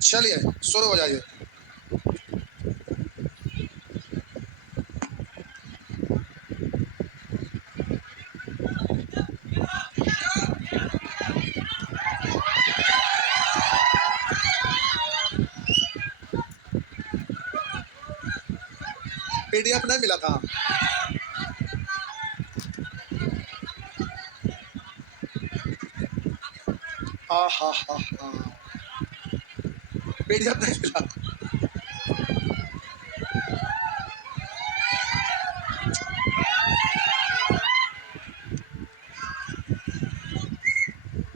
चलिए शुरू हो जाइए। पीडीएफ नहीं मिला था। हाँ हाँ हाँ हाँ, पीडीएफ नहीं मिला।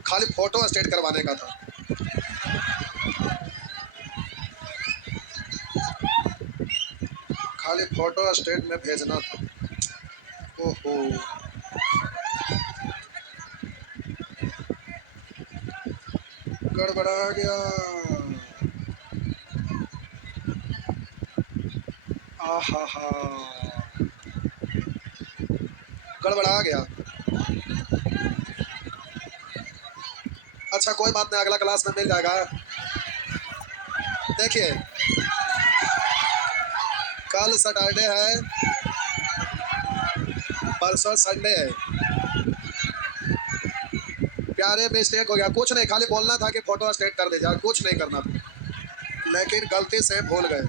खाली फोटो स्टेट करवाने का था। खाली फोटो स्टेट में भेजना था। ओहो, गड़बड़ा गया। आहा हा, गड़बड़ा गया। अच्छा कोई बात नहीं, अगला क्लास में मिल जाएगा। देखिए कल सैटरडे है, परसों संडे है। प्यारे मिस्टेक हो गया, कुछ नहीं, खाली बोलना था कि फोटो स्टेट कर दीजिए, कुछ नहीं करना था, लेकिन गलती से भूल गए।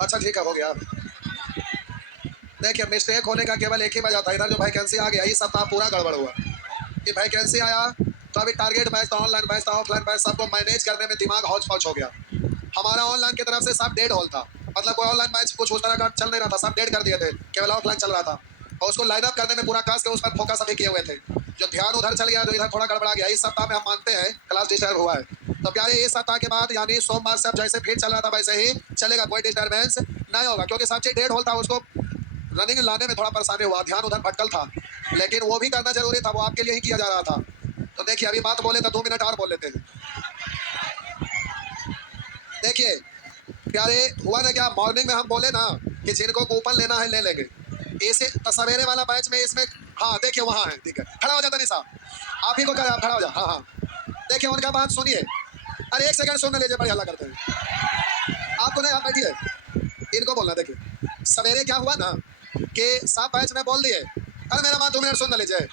अच्छा ठीक है, हो गया। देखिए मिस्टेक होने का केवल एक ही वजह था, इधर जो वैकेंसी आ गया, ये सप्ताह पूरा गड़बड़ हुआ। ये वैकेंसी आया तो अभी टारगेट बैच था, ऑनलाइन बैच था, ऑफलाइन बैच, सबको मैनेज करने में दिमाग हौच पौच हो गया। हमारा ऑनलाइन की तरफ से सब डेड हॉल था, मतलब कोई ऑनलाइन बैच कुछ उस तरह का चल नहीं रहा था, सब डेड कर दिए थे, केवल ऑफलाइन चल रहा था। और उसको लाइन अप करने में पूरा खास कर उस पर फोकस अभी किए हुए थे। जो ध्यान उधर चल गया, जो इधर थोड़ा गड़बड़ा गया। इस सप्ताह में हम मानते हैं क्लास डिस्टर्ब हुआ है, तो प्यारे इस सप्ताह के बाद यानी सोमवार से अब जैसे फिर चल रहा था वैसे ही चलेगा, कोई डिस्टर्बेंस नहीं होगा, क्योंकि सब चीज डेड हॉल था, उसको रनिंग लाने में थोड़ा परेशानी हुआ, ध्यान उधर भटकल था, लेकिन वो भी करना जरूरी था, वो आपके लिए ही किया जा रहा था। तो देखिए अभी बात बोले तो 2 मिनट और बोल लेते हैं। देखिए प्यारे हुआ ना क्या, मॉर्निंग में हम बोले ना कि जिनको कूपन लेना है ले लेंगे, इसे सवेरे वाला बैच में इसमें। हाँ देखिए वहाँ है, ठीक है, खड़ा हो जाता नहीं साहब, आप ही को कहा, खड़ा हो जा। हाँ हाँ, देखिए उनका बात सुनिए। अरे एक सेकंड सुन लीजिए, बड़ी हल्ला करते हैं। आपको नहीं, आप बैठिए, इनको बोलना। देखिए सवेरे क्या हुआ ना कि साहब बैच में बोल दिए। अरे मेरा बात 2 मिनट सुन लीजिए।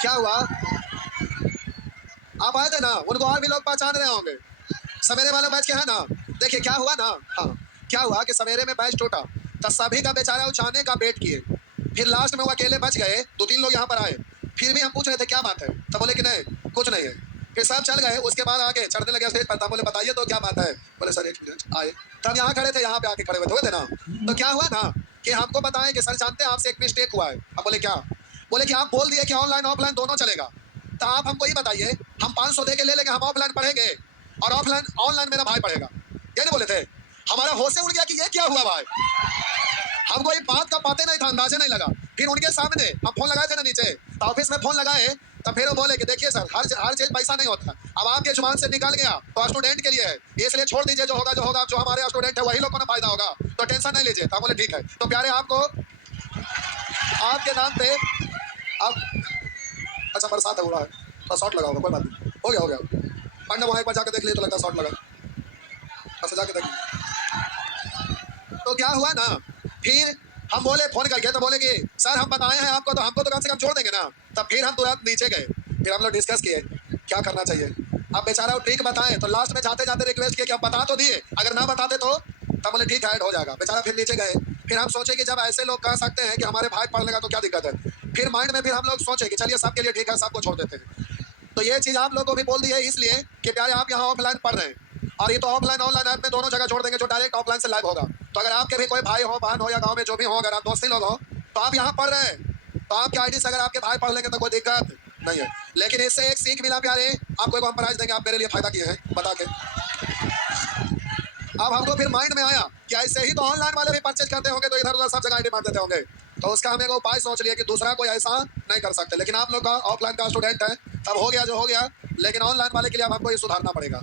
क्या हुआ, आप आए थे ना, उनको और भी लोग पहचान रहे होंगे, सवेरे वाले बैच के है ना। देखिए क्या हुआ ना, हाँ क्या हुआ कि सवेरे में बैच टूटा, तो सभी का बेचारा उछाने का वेट किए, फिर लास्ट में वो अकेले बच गए, 2-3 लोग यहाँ पर आए, फिर भी हम पूछ रहे थे क्या बात है, तो बोले कि नहीं कुछ नहीं है, फिर सब चल गए। उसके बाद आके चढ़ने लगे स्टेज पर, था बोले बताइए तो क्या बात है, बोले सर एक मिनट आए, तब यहाँ खड़े थे, यहाँ पे आके खड़े हुए थे ना। तो क्या हुआ ना कि हमको बताएं कि सर जानते हैं आपसे एक मिस्टेक हुआ है। हम बोले क्या, बोले कि आप बोल दिए कि ऑनलाइन ऑफलाइन दोनों चलेगा, तो आप हमको ये बताइए, हम 500 दे के ले लेंगे, हम ऑफलाइन पढ़ेंगे और ऑफलाइन ऑनलाइन मेरा भाई पढ़ेगा, ये नहीं बोले थे। हमारा होश से उड़ गया कि ये क्या हुआ भाई, हमको ये बात का पता नहीं था, अंदाजा नहीं लगा। फिर उनके सामने हम फोन लगाए थे ना नीचे, तो ऑफिस में फोन लगाए, तो फिर वो बोले कि देखिए सर हर चीज पैसा नहीं होता, अब आपके जुबान से निकल गया तो स्टूडेंट के लिए है, इसलिए छोड़ दीजिए, जो होगा जो हमारे स्टूडेंट है वही लोग को ना फायदा होगा, तो टेंशन नहीं लीजिए। तो बोले ठीक है। तो प्यारे आपको आपके नाम पे अब, अच्छा बरसात है, हुआ है तो शॉर्ट लगा होगा, कोई बात नहीं, हो गया। पांडा वहाँ एक बार जाकर देख लिए तो लगता शॉर्ट लगा, अच्छा जाके देख। तो क्या हुआ ना, फिर हम बोले फोन करके, तो बोले कि सर हम बताए हैं आपको, तो हमको तो कम से कम छोड़ देंगे ना। तब फिर हम तुरंत नीचे गए, फिर हम लोग डिस्कस किए क्या करना चाहिए। अब बेचारा वो ट्रिक बताए, तो लास्ट में जाते जाते रिक्वेस्ट किए कि हम बता तो दिए, अगर ना बताते तो, तब बोले ठीक है ऐड हो जाएगा। बेचारा फिर नीचे गए, फिर हम सोचे कि जब ऐसे लोग कह सकते हैं कि हमारे भाई पढ़ लेगा तो क्या दिक्कत है, फिर माइंड में फिर हम लोग सोचे कि चलिए सबके लिए ठीक है, सबको छोड़ देते हैं। तो ये चीज़ आप लोगों को भी बोल दी है, इसलिए कि प्यारे आप यहाँ ऑफलाइन पढ़ रहे हैं, और ये तो ऑफलाइन ऑनलाइन ऐप में दोनों जगह छोड़ देंगे, जो डायरेक्ट ऑफलाइन से लाइव होगा। तो अगर आपके भी कोई भाई हो, बहन हो, या गांव में जो भी हो, अगर आप दोस्ती लोग हो, तो आप यहाँ पढ़ रहे हैं, तो आपके आईडी से अगर आपके भाई पढ़ लेंगे तो कोई दिक्कत नहीं है। लेकिन इससे एक सीख मिला प्यारे, आपको एक हम प्राइज देंगे, आप मेरे लिए फायदा किए हैं बता के। अब हमको फिर माइंड में आया कि ऐसे ही तो ऑनलाइन वाले भी परचेज करते होंगे, तो इधर उधर सब जगह आईडी मार देते होंगे, तो उसका हम एक उपाय सोच लिया कि दूसरा कोई ऐसा नहीं कर सकते। लेकिन आप लोग का ऑफलाइन का स्टूडेंट है, तब हो गया जो हो गया, लेकिन ऑनलाइन वाले के लिए अब हमको ये सुधारना पड़ेगा।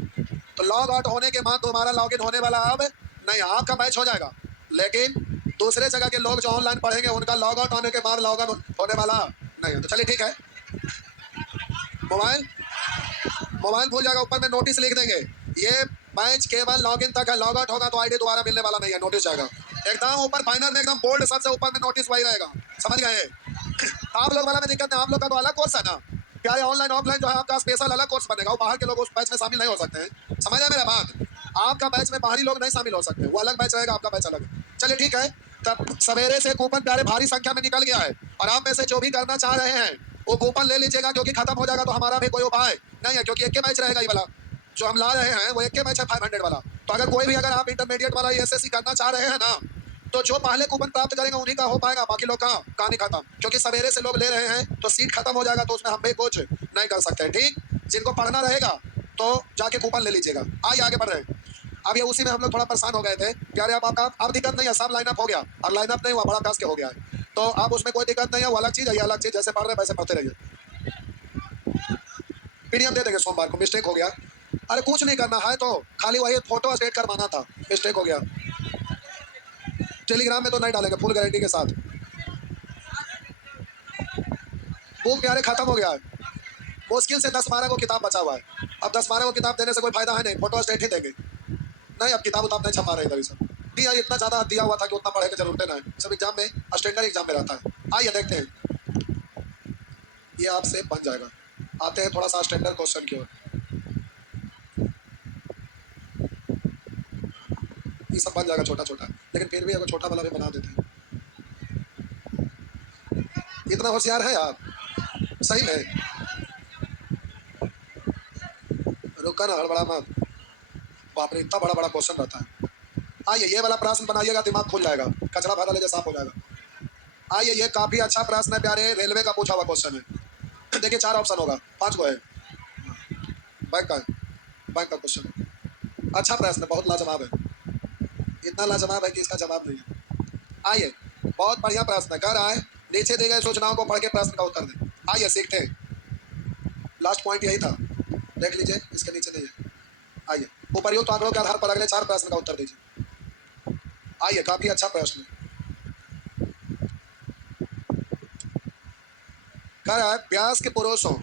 तो लॉग आउट होने के बाद तुम्हारा लॉग इन होने वाला अब नहीं, आपका बैच हो जाएगा, लेकिन दूसरे जगह के लोग जो ऑनलाइन पढ़ेंगे उनका लॉग आउट होने के बाद लॉग इन होने वाला नहीं है तो चलिए ठीक है। मोबाइल मोबाइल भूल जाएगा, ऊपर में नोटिस लिख देंगे, ये मैच केवल लॉगिन तक है, लॉग आउट होगा तो आईडी दोबारा मिलने वाला नहीं है, नोटिस जाएगा एकदम ऊपर फाइनल में, एकदम बोल्ड सबसे ऊपर में नोटिस वही रहेगा, समझ गए। आप लोग वाला में दिक्कत नहीं, आप लोग का तो अलग कोर्स है ना प्यारे, ऑनलाइन ऑफलाइन जो है आपका स्पेशल अलग कोर्स बनेगा, वो बाहर के लोग उस बैच में शामिल नहीं हो सकते हैं, समझ रहे मेरा बात। आपका बैच में बाहरी लोग नहीं शामिल हो सकते, वो अलग बैच रहेगा, आपका बैच अलग है। चलिए ठीक है, तब सवेरे से कूपन प्यारे भारी संख्या में निकल गया है, और आप में से जो भी करना चाह रहे हैं वो कूपन ले लीजिएगा, क्योंकि खत्म हो जाएगा तो हमारा भी कोई उपाय नहीं है, क्योंकि एक के बैच रहेगा ये वाला जो हम ला रहे हैं, वो एक के बैच है 500 वाला। तो अगर कोई भी अगर आप इंटरमीडिएट वाला एसएससी करना चाह रहे हैं ना, तो जो पहले कूपन प्राप्त करेंगे उन्हीं का हो पाएगा, बाकी लोग का कहानी खत्म, क्योंकि सवेरे से लोग ले रहे हैं तो सीट खत्म हो जाएगा, तो उसमें हम भी कुछ नहीं कर सकते हैं। ठीक, जिनको पढ़ना रहेगा तो जाके कूपन ले लीजिएगा। आइए आगे बढ़ रहे हैं। अब ये उसी में हम लोग थोड़ा परेशान हो गए थे प्यारे, अब आपका अब दिक्कत नहीं है, सब लाइनअप हो गया, और लाइनअप नहीं हुआ बड़ा टास्क हो गया है, तो आप उसमें कोई दिक्कत नहीं है, वो अलग चीज़ है, ये अलग चीज़, जैसे पढ़ रहे हैं वैसे पढ़ते रहिए। पीडीएफ दे देंगे सोमवार को, मिस्टेक हो गया, अरे कुछ नहीं करना है, तो खाली वही फोटो स्टेट करवाना था, मिस्टेक हो गया। टेलीग्राम में तो नहीं डालेंगे, फुल गारंटी के साथ। बुक प्यारे खत्म हो गया है, मुश्किल से 10-12 को किताब बचा हुआ है, अब 10-12 को किताब देने से कोई फायदा है नहीं, फोटो स्टेट ही देंगे, नहीं अब किताब उताब नहीं छपा रहे इधर, सब दिया, इतना ज़्यादा दिया हुआ था कि उतना पढ़े की जरूरत नहीं, सब एग्जाम में स्टैंडर्ड एग्जाम में रहता है। आइए देखते हैं, ये आपसे बन जाएगा, आते हैं थोड़ा सा स्टैंडर्ड क्वेश्चन की ओर। ये सब बन जाएगा छोटा छोटा, लेकिन फिर भी अगर छोटा वाला भी बना देते हैं। इतना होशियार है आप सही में, रुका ना, हड़बड़ा मत, बाप रे इतना बड़ा बड़ा क्वेश्चन रहता है। आइए ये वाला प्रश्न बनाइएगा, दिमाग खुल जाएगा, कचरा भरा ले साफ हो जाएगा। आइए ये काफी अच्छा प्रश्न है प्यारे, रेलवे का पूछा हुआ क्वेश्चन है। देखिए 4 ऑप्शन होगा, 5 को है, बैंक का क्वेश्चन है, अच्छा प्रश्न है, बहुत लाजवाब है, इतना लाजवाब है कि इसका जवाब नहीं है। आइए बहुत बढ़िया प्रश्न है, कह रहा है नीचे दी गई सूचनाओं को पढ़ के प्रश्न का उत्तर दें। आइए सीखते हैं, लास्ट पॉइंट यही था, देख लीजिए इसके नीचे दीजिए। आइए उपर्युक्त आंकड़ों के आधार पर अगले 4 प्रश्न का उत्तर दीजिए। आइए काफी अच्छा प्रश्न है, कह रहा है वयस्क पुरुषों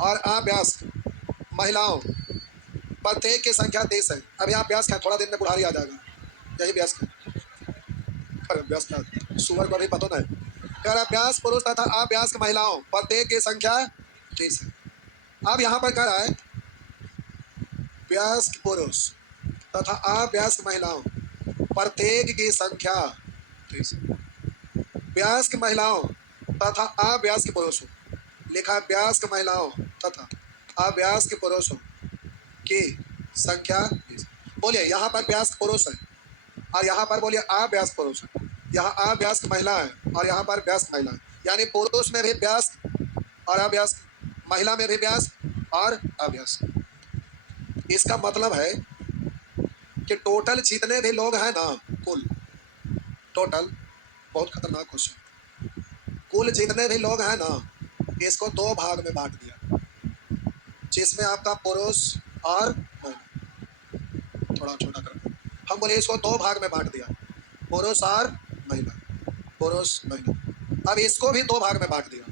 और अवयस्क महिलाओं प्रत्येक की संख्या 30 है। अब यहाँ वयस्क है, थोड़ा दिन में बुढ़ारी आ जाएगा, यही वयस्क है, वयस्क सुअर को भी पता नहीं। कह रहा है वयस्क पुरुष तथा अवयस्क महिलाओं प्रत्येक की संख्या 30 है। अब यहाँ पर कह रहा है वयस्क पुरुष तथा अवयस्क महिलाओं प्रत्येक की संख्या 30 है। वयस्क महिलाओं तथा अवयस्क पुरुषों, लिखा वयस्क महिलाओं तथा अवयस्क पुरुषों की संख्या 30। बोलिए यहाँ पर वयस्क पुरुष है और यहाँ पर बोलिए अवयस्क पुरुष है, यहाँ अवयस्क महिला है और यहाँ पर वयस्क महिला है, यानी पुरुष में भी वयस्क और अवयस्क, महिला में भी वयस्क और अवयस्क। इसका मतलब है कि टोटल जितने भी लोग हैं ना, कुल टोटल, बहुत खतरनाक क्वेश्चन, कुल जितने भी लोग हैं ना, इसको 2 भाग में बांट दिया, जिसमें आपका पुरुष और महिला, थोड़ा छोटा कर हम बोले इसको 2 भाग में बांट दिया, पुरुष और महिला, पुरुष महिला। अब इसको भी 2 भाग में बांट दिया,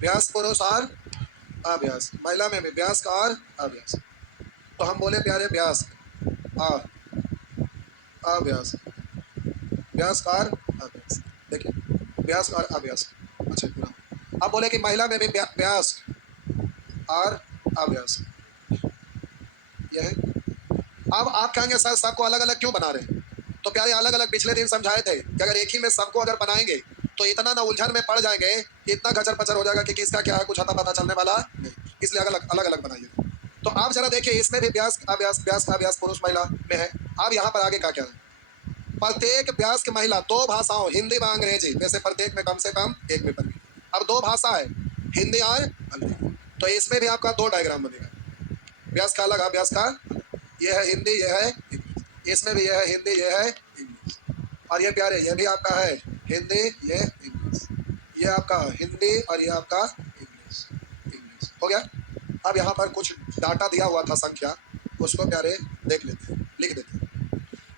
वयस्क पुरुष और अवयस्क, महिला में भी वयस्क और अवयस्क। तो हम बोले प्यारे वयस्क और अवयस्क, वयस्क और अवयस्क, देखिए वयस्क और अवयस्क, अच्छा पूरा। अब बोले कि महिला में भी वयस्क और अवयस्क, यह है। अब आप कहेंगे सर सबको अलग अलग क्यों बना रहे हैं, तो प्यारे अलग अलग पिछले दिन समझाए थे कि अगर एक ही में सबको अगर बनाएंगे तो इतना ना उलझन में पड़ जाएंगे, इतना गचर पचर हो जाएगा कि किसका क्या है कुछ अता पता चलने वाला नहीं, इसलिए अलग अलग बनाइए। तो आप जरा देखिए इसमें भी वयस्क अवयस्क, वयस्क अवयस्क पुरुष महिला में है। अब यहाँ पर आगे क्या है, प्रत्येक वयस्क महिला 2 भाषाओं हिंदी व अंग्रेजी में से प्रत्येक में कम से कम एक पेपर की। अब 2 भाषा है, हिंदी और अंग्रेजी, तो इसमें भी आपका 2 डायग्राम बनेगा, वयस्क का अलग अवयस्क का, ये है हिंदी, ये है इंग्लिश, इसमें भी ये है हिंदी, ये है इंग्लिश, और ये प्यारे ये भी आपका है हिंदी, ये इंग्लिश, ये आपका हिंदी और ये आपका इंग्लिश, इंग्लिश हो गया। अब यहाँ पर कुछ डाटा दिया हुआ था संख्या, उसको प्यारे देख लेते हैं, लिख देते हैं।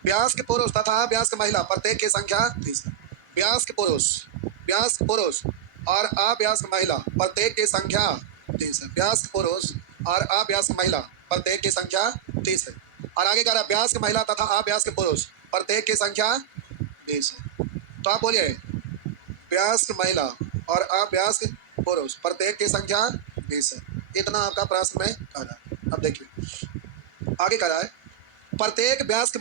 वयस्क पुरुष तथा वयस्क महिला प्रत्येक की संख्या 30 है। व्यस्क पुरुष और अव्यस्क महिला प्रत्येक की संख्या 30 है। व्यस्क पुरुष और अव्यस्क महिला प्रत्येक की संख्या 30 है। और आगे कह रहा है व्यस्क महिला तथा अव्यस्क पुरुष प्रत्येक की संख्या 20 है। तो आप बोलिए व्यस्क महिला और अव्यस्क पुरुष प्रत्येक की संख्या 20 है। इतना आपका प्रश्न में कह रहा है। अब देखिए आगे कह रहा है प्रत्येक व्यस्क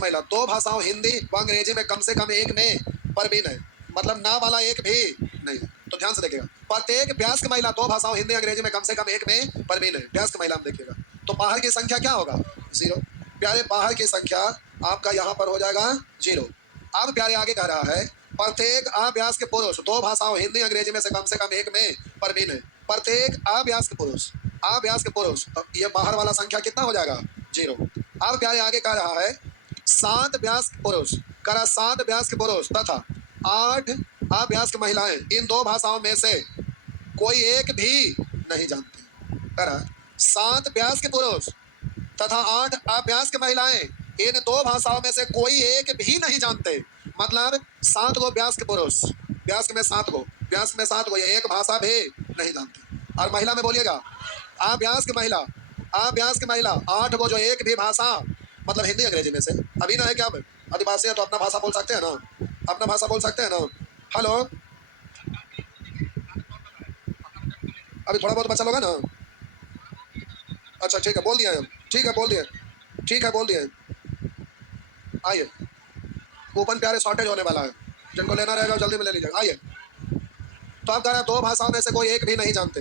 महिला दो भाषाओं हिंदी व अंग्रेजी में कम से कम एक में प्रवीण है। मतलब ना वाला एक भी नहीं है। तो ध्यान से देखिएगा प्रत्येक व्यस्क महिला दो भाषाओं हिंदी अंग्रेजी में कम से कम एक में प्रवीण है। व्यस्क महिला में देखिएगा तो बाहर की संख्या क्या होगा 0। प्यारे बाहर की संख्या आपका यहाँ पर हो जाएगा 0। अब प्यारे आगे कह रहा है प्रत्येक अव्यस्क पुरुष दो भाषाओं हिंदी अंग्रेजी में से कम एक में प्रवीण है। प्रत्येक अव्यस्क पुरुष तो ये बाहर वाला संख्या कितना हो जाएगा 0। अब प्यारे आगे कह रहा है 7 व्यस्क पुरुष तथा 8 अव्यस्क महिलाएं इन दो भाषाओं में से कोई एक भी नहीं जानती। कह रहा है 7 व्यस्क पुरुष तथा 8 अव्यस्क महिलाएं इन दो भाषाओं में से कोई एक भी नहीं जानते। मतलब 7 गो व्यस्क पुरुष व्यस्क में 7 गो ये एक भाषा भी नहीं जानते। और महिला में बोलिएगा अव्यस्क महिला 8 गो जो एक भी भाषा मतलब हिंदी अंग्रेजी में से अभी ना है क्या आदिवासी है तो अपना भाषा बोल सकते हैं ना हेलो अभी थोड़ा बहुत बचा होगा ना। अच्छा ठीक है बोल दिया आइए कूपन प्यारे शॉर्टेज होने वाला है जिनको लेना रहेगा जल्दी में ले लीजिएगा। आइए तो आप कह रहे हैं दो भाषाओं में से कोई एक भी नहीं जानते।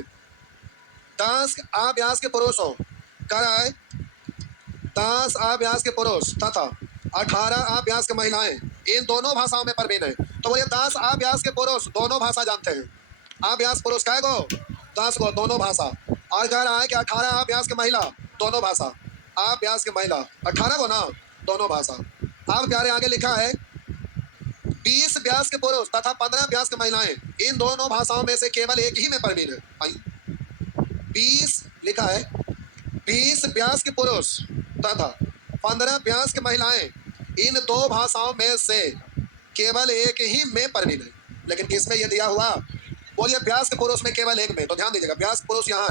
10 अव्यस्क पुरुषों कह रहा है 10 अव्यस्क पुरुष तथा 18 अव्यस्क महिलाएं इन दोनों भाषाओं में प्रवीण है। तो बोलिए 10 अव्यस्क पुरुष दोनों भाषा जानते हैं। अव्यस्क पुरुष कै गो 10 गो दोनों भाषा। और कह रहा है कि 18 अव्यस्क महिला दोनों भाषा। अव्यस्क महिला 18 गो ना दोनों भाषा। अब प्यारे आगे लिखा है 20 व्यस्क पुरुष तथा 15 व्यस्क महिलाएं इन दोनों भाषाओं में से केवल एक ही में प्रवीण है। 20 लिखा है 20 व्यस्क पुरुष तथा 15 व्यस्क महिलाएं इन दो भाषाओं में से केवल एक ही में प्रवीण है। लेकिन किसमें ये दिया हुआ बोलिए व्यस्क पुरुष में केवल एक में। तो ध्यान दीजिएगा व्यस्क पुरुष यहाँ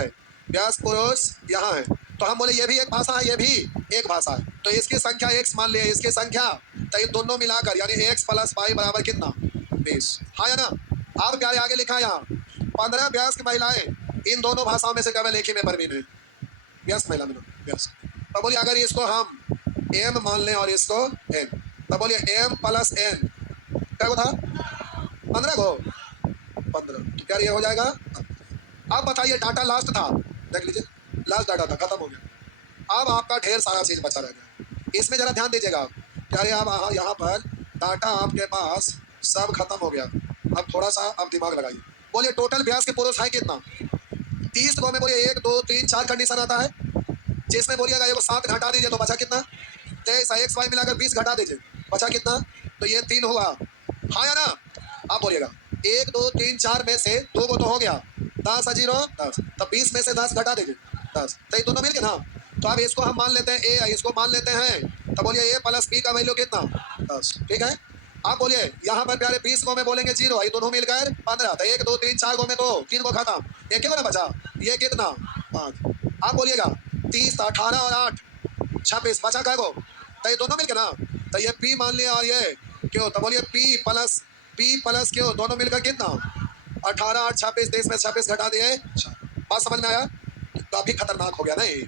है तो हम बोले ये भी एक भाषा है ये भी एक भाषा है। तो इसकी संख्या x मान लिया इसकी संख्या तो ये दोनों मिलाकर यानी x + y बराबर कितना 20। हाँ या ना। अब प्यारे आगे लिखा है यहाँ 15 व्यस्क महिलाएं इन दोनों भाषाओं में से केवल एक ही में प्रवीण है। व्यस्क महिला में व्यस्क। तो बोलिए अगर इसको हम m मान लें और इसको n तो बोलिए m + n क्या को था 15 को 15 तो क्या ये हो जाएगा। अब बताइए डाटा लास्ट था देख लीजिए लास्ट डाटा था खत्म हो गया। अब आपका ढेर सारा चीज बचा रह गया। इसमें जरा ध्यान दीजिएगा प्यारे आप यहाँ पर डाटा आपके पास सब खत्म हो गया। अब थोड़ा सा आप दिमाग लगाइए। बोलिए टोटल व्यस्क के पुरुष है कितना 30 को में बोलिए 1 2 3 4 कंडीशन आता है जिसमें बोलिएगा ये 7 घटा दीजिए तो बचा कितना 23 x y मिलाकर 20 घटा दीजिए बचा कितना तो ये 3 हुआ। हाँ या ना। आप बोलिएगा 1 2 3 4 में से 2 को तो हो गया 10 0 10 तब 20 में से 10 घटा दीजिए 10 तो ये दोनों मिल गए ना। तो अब इसको हम मान लेते हैं a इसको मान लेते हैं तो बोलिए a + b का वैल्यू कितना 10 ठीक है। आप बोलिए यहाँ पर प्यारे 20 को में बोलेंगे 0 ये दोनों मिलकर 15 तो 1 2 3 4 को में तो 3 को खत्म एक कितना बचा ये कितना 5। आप बोलिएगा 30 18 और 8 26 बचा क्या को तो ये दोनों मिलकर ना तो ये p मान लिया और ये क्यों तो बोलिए p प्लस क्यों दोनों मिलकर कितना 18 8 26 23 में 26 घटा दिए। बात समझ में आया। काफी खतरनाक हो गया ना ये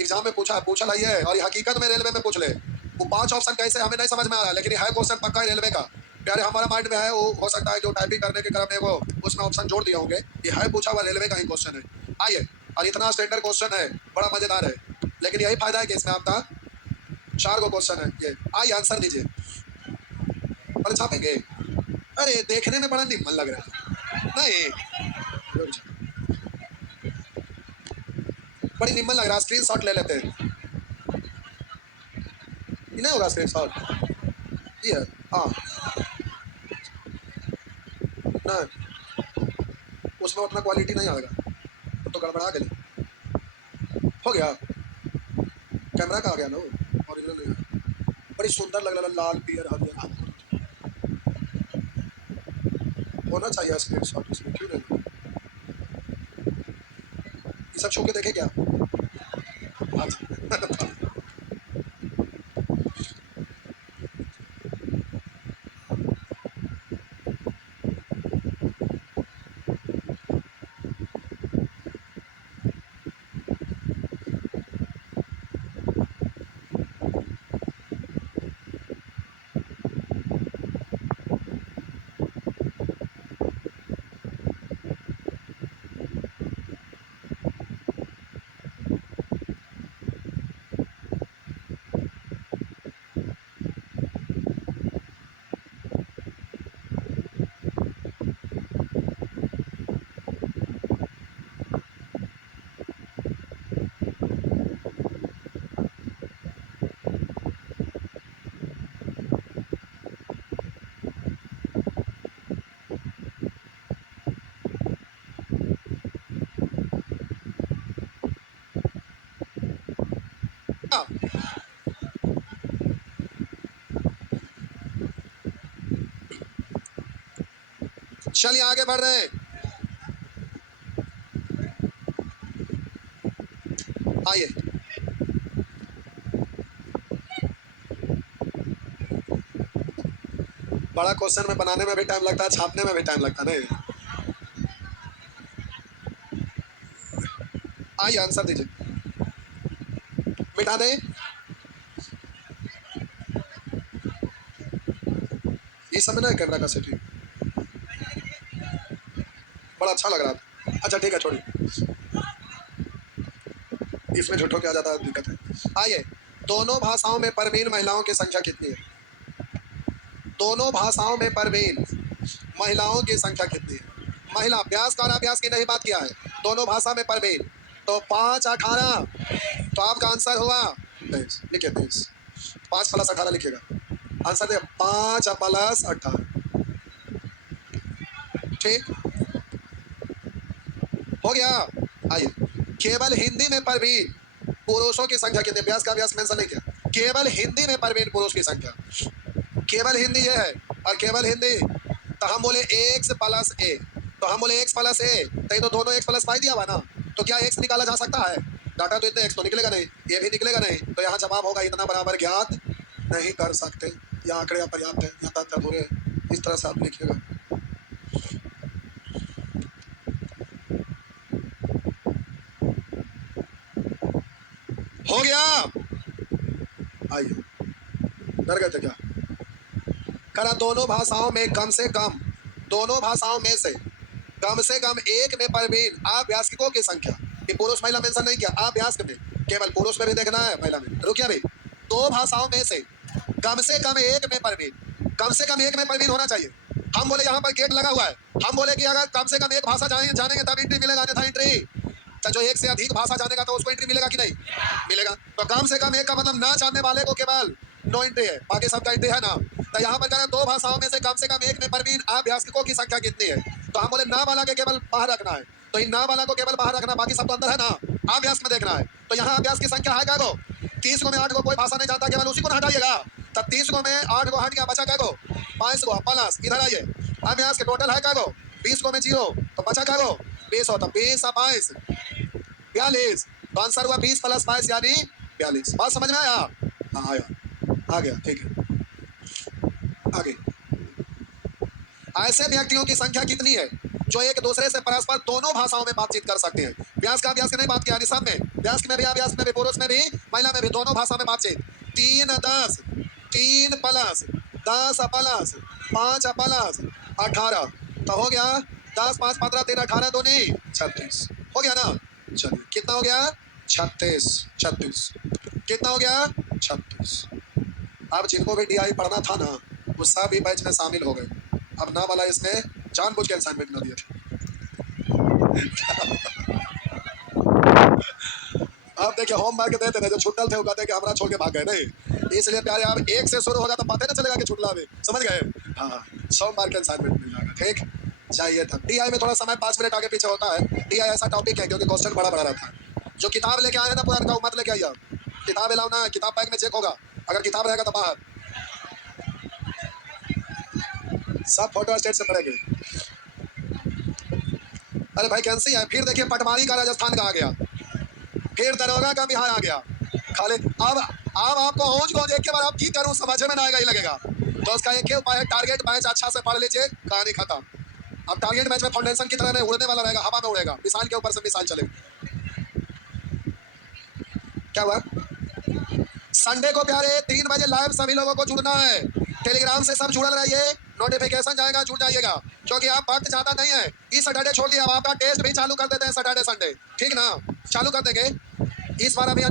एग्जाम में पूछा लाई है और ये हकीकत में रेलवे में पूछ ले वो 5 ऑप्शन कैसे हमें नहीं समझ में आ रहा है लेकिन ये है क्वेश्चन पक्का है रेलवे का प्यारे हमारा माइंड में है वो हो सकता है जो टाइपिंग करने के क्रम में वो उसमें ऑप्शन जोड़ दिए होंगे। ये है पूछा हुआ रेलवे का ही क्वेश्चन है। आइए और इतना स्टैंडर्ड क्वेश्चन है बड़ा मजेदार है लेकिन यही फायदा है कि इसमें आपका 4 गो क्वेश्चन है। ये आइए आंसर दीजिए और छापेंगे। अरे देखने में बड़ा निम्न लग रहा है नहीं बड़ी निम्न लग रहा है स्क्रीनशॉट ले लेते हैं नहीं होगा स्क्रीनशॉट ये हाँ ना उसमें उतना क्वालिटी नहीं आएगा तो गड़बड़ा के हो गया कैमरा का आ गया ना ओरिजिनल नहीं बड़ी सुंदर लग रहा है, लाल पियर हरियर होना चाहिए स्क्रीनशॉट इसमें, क्यों नहीं? ये सब छू के देखे क्या? अच्छा। चलिए आगे बढ़ रहे हैं। आइए, बड़ा क्वेश्चन में बनाने में भी टाइम लगता है, छापने में भी टाइम लगता है नहीं। आइए आंसर दीजिए, मिटा दें। ये सब में ना कैमरा का सेटिंग बड़ा अच्छा लग रहा था। अच्छा ठीक है, छोड़िए, इसमें झूठो क्या ज्यादा दिक्कत है। आइए, दोनों भाषाओं में परवीन महिलाओं की संख्या कितनी है? दोनों भाषाओं में परवीन महिलाओं की संख्या कितनी है? महिला, अभ्यास का और अभ्यास की नहीं बात किया है, दोनों भाषा में परवीन। तो 5 18, तो आपका आंसर हुआ 23। लिखिए 23, 5 प्लस 18 लिखिएगा, आंसर दे 5 प्लस 18। ठीक हो गया। आइए, केवल हिंदी में परवीन पुरुषों की संख्या कितनी? अभ्यास का अभ्यास मेंशन नहीं किया। केवल हिंदी में परवीन पुरुष की संख्या, केवल हिंदी ये है, और केवल हिंदी तो हम बोले एक्स प्लस ए, तो हम बोले एक्स प्लस ए, तो ये तो दोनों एक्स प्लस वाई दिया हुआ ना, तो क्या एक्स निकाला जा सकता है? डाटा तो इतने एक्स तो निकलेगा नहीं, ये भी निकलेगा नहीं, तो यहाँ जवाब होगा इतना बराबर ज्ञात नहीं कर सकते। या आंकड़े पर्याप्त है, या तथ्य अधूरे, इस तरह से आप लिखिएगा। हो गया। आइए, डर गए थे क्या? करा दोनों भाषाओं में कम से कम, दोनों भाषाओं में से कम एक में परवीन अभ्यासकों की संख्या, ये पुरुष महिला मेंशन नहीं किया, अभ्यासक में केवल पुरुष में भी देखना है, महिला में। रुकिए भाई, दो भाषाओं में से कम एक में परवीन, कम से कम एक में परवीन होना चाहिए। हम बोले यहाँ पर गेट लगा हुआ है, हम बोले कि अगर कम से कम एक भाषा जानेंगे तब एंट्री मिलेगा, अन्यथा एंट्री, तो जो एक से अधिक भाषा जानेगा तो उसको एंट्री मिलेगा कि नहीं मिलेगा? तो कम से कम एक का मतलब ना जानने वाले को केवल नो एंट्री है, बाकी सबका एंट्री है ना। तो यहाँ पर कह रहे हैं दो भाषाओं में से कम एक में परवीन अभ्यासकों की संख्या कितनी है? तो हम बोले ना वाला के केवल बाहर रखना है, तो इन ना वाला को केवल बाहर रखना, बाकी सब तो अंदर है ना, अभ्यास में देखना है। तो यहाँ अभ्यास की संख्या है क्या गो? 30 को में 8 को कोई भाषा नहीं जानता, केवल उसी को हटाइएगा। तब 30 को में 8 को हट गया, बचा क्या गो? 5 को प्लस, इधर आइए, अभ्यास के टोटल है क्या गो? 20 को में 0, तो बचा क्या गो? 20 होता, 20 और 22 42, तो आंसर हुआ 20 प्लस 22 यानी 42। बात समझ में आया? हाँ आया, आ गया, ठीक है। आगे, ऐसे व्यक्तियों की संख्या कितनी है जो एक दूसरे से परस्पर दोनों भाषाओं में बातचीत कर सकते हैं? व्यास का अभ्यास की नहीं बात किया, सब में, व्यास में भी, अभ्यास में भी, पुरुष में भी, महिला में भी, दोनों भाषा में बातचीत। 3 10, 3 प्लस 10 प्लस 5 प्लस 18, तो हो गया 10 5 15 13 18 दूनी 36, हो गया ना? चलिए, कितना हो गया? 36, 36, कितना हो गया? 36। अब जिनको भी डीआई पढ़ना था ना, वो सब ही बैच में शामिल हो गए। अब ना वाला इसमें जानबूझ के असाइनमेंट ना दिया था। अब देखिए, होमवर्क देते थे, जो छुट्टल थे वो कहते कि हमारा छोड़ के भाग गए नहीं, इसलिए प्यारे अब एक से शुरू होगा तो पता ना चलेगा कि छुटला भी, समझ गए? हाँ, 100 मार्क के असाइनमेंट मिल जाएगा, ठीक चाहिए था। डीआई में थोड़ा समय 5 मिनट आगे पीछे होता है, डीआई ऐसा टॉपिक है क्योंकि क्वेश्चन बड़ा बड़ा रहता है। जो किताब लेके आए ना पुराना का मत लेके आइए, किताब लाओ ना, किताब बैग में चेक होगा, अगर किताब रहेगा तो बाहर, सब फोटो स्टेट से पड़ेगी। अरे भाई कैंसी है। फिर देखिए पटवारी का राजस्थान का आ गया, फिर दरोगा का बिहार आ गया। खाली अब आपको होज को देख के बाद आप की करूं समझ में ना आएगा, ही लगेगा। तो उसका एक ही उपाय है, टारगेट मैच अच्छा से पढ़ लीजिए, कहानी खत्म। अब टारगेट मैच में फाउंडेशन की तरह नहीं उड़ने वाला रहेगा, हवा में उड़ेगा, मिसाइल के ऊपर से मिसाइल चलेगी। क्या हुआ? संडे को प्यारे 3 बजे लाइव सभी लोगों को जुड़ना है। टेलीग्राम से सब जुड़ल रहिए, नोटिफिकेशन जाएगा, जुड़ जाइएगा, क्योंकि आप वक्त ज्यादा नहीं है। इस सैटरडे छोड़ दिया, अब आपका टेस्ट भी चालू कर देते हैं सैटरडे संडे, ठीक ना? चालू कर देंगे इस बार अभी।